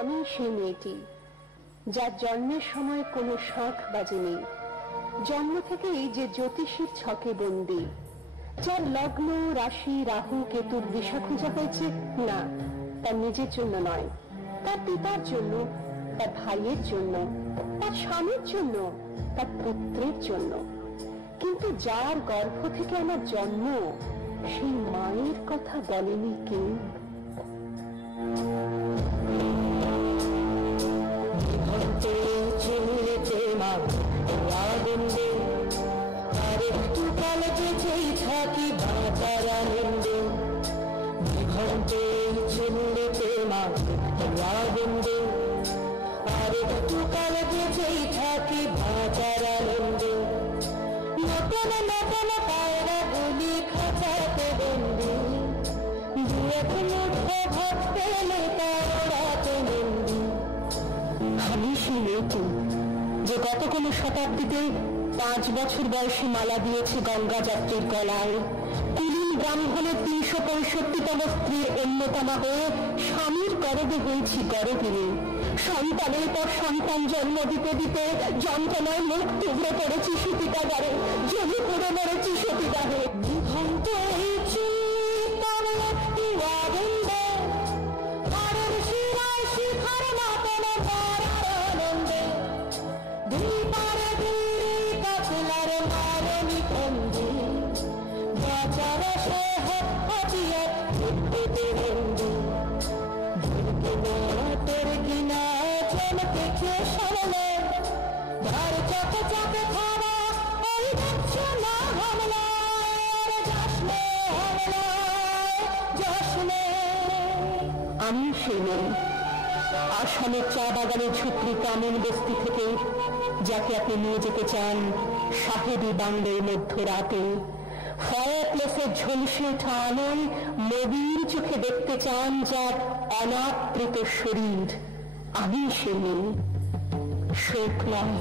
আমি সেই মেয়েটি যার জন্মের সময় কোনো শাঁখ বাজেনি, জন্ম থেকেই যে জ্যোতিষীর ছকে বন্দী, যার লগ্ন রাশি রাহু কেতুর দিশা খোঁজা হয়েছে না তার নিজের জন্য নয়, তার পিতার জন্য, তার ভাইয়ের জন্য, তার স্বামীর জন্য, তার পুত্রের জন্য। কিন্তু যার গর্ভ থেকে আমার জন্ম সেই মায়ের কথা বলেনি কেউ। আর একটু কাল বেঁচেই থাকি বাঁচার আনন্দে, ঘন্টে ঝুলিতে মা আনন্দে, আর একটু কাল বেঁচেই থাকি বাঁচার আনন্দে। নতুন নতুন পায়রা গুলি খাঁচাতে বন্দি, দু এক মুঠো ভাত পেলে তারাতে বন্দি। আমি সেই মেয়েটি যে গত কোনো শতাব্দীতে 5 বছর বয়সে মালা দিয়েছে গঙ্গা যাত্রীর গলায়, কুলীন ব্রাহ্মণের 365তম স্ত্রীর অন্যতমা হয়ে স্বামীর গরবে হয়েছি গরবিনী। সন্তানের পর সন্তান জন্ম দিতে দিতে যন্ত্রণায় মুখ টুকরে পড়েছি সতীদাহে, জমি করে মরেছি সতীদাহে। ঘন্ট শিখার মতন আনন্দে, দুই পারে দুই কাতলার মারণি বন্দি, বাজার সে হাতিয়া বন্দি। তোর কিনা চমকে খেয়ে সামলে, ধার চকে চকে খাওয়া ওই দেখছো না হামলায়, যাসনে হামলায় যাসনে। আমি সেই মেয়ে আসামের চা বাগানের ঝুপড়ি কামিন বস্তি থেকে, যাকে আপনি নিয়ে যেতে চান সাহেবী বাংলার মধ্যরাতে। ফায়ার প্লেসের ঝলসে ওঠা আলোয় নবীর চোখে দেখতে চান যার অনাবৃত শরীর। আমি সেই মেয়ে, শোক নয়,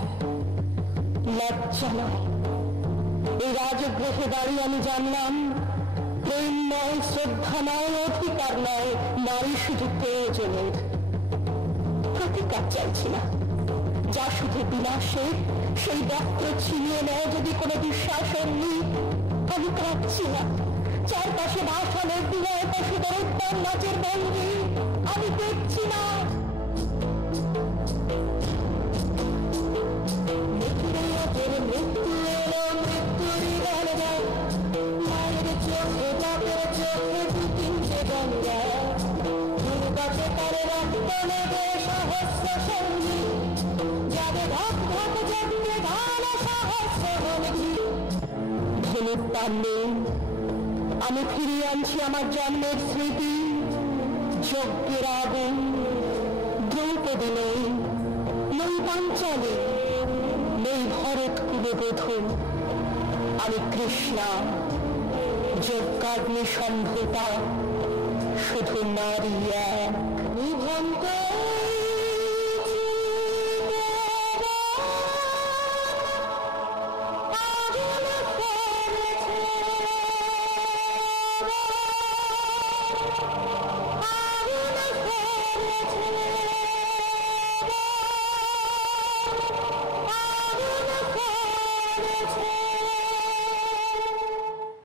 লজ্জা নয়। এই রাজগৃহে দাঁড়িয়ে আমি জানলাম প্রেম নয়, শ্রদ্ধা নয়, অধিকার নয়, নারী শুধু প্রয়োজনের। প্রতিকার চাইছি না, যা শুধু বিলাসের, সেই বস্ত্র ছিনিয়ে নেয় যদি কোনো দুঃশাসনী। আমি কাঁদছি না, চারপাশে ভাষণের দিনায় পশুদের উত্তম নাচের ভঙ্গি। আমি দেখছি না মৃত্যু এলো, মৃত্যুর গান গায়, মায়ের চোখে বাপের চোখে দু তিনটে গঙ্গা, দুর্গাকে তারে রক্ত নেবে সহস্র সঙ্গী, যাবে ধক ধক জগতে ধান সহস্র বন্দী। ধনুর তান্ডে আমি ফিরিয়ে আনছি আমার জন্মের স্মৃতি, যজ্ঞের আগুন। দ্রৌপদী নেই, নেই পাঞ্চালী, নেই ভরত কুলবধূ, আমি কৃষ্ণা, যজ্ঞাগ্নি সম্ভূতা, শুধু নারী এক। নিভন্ত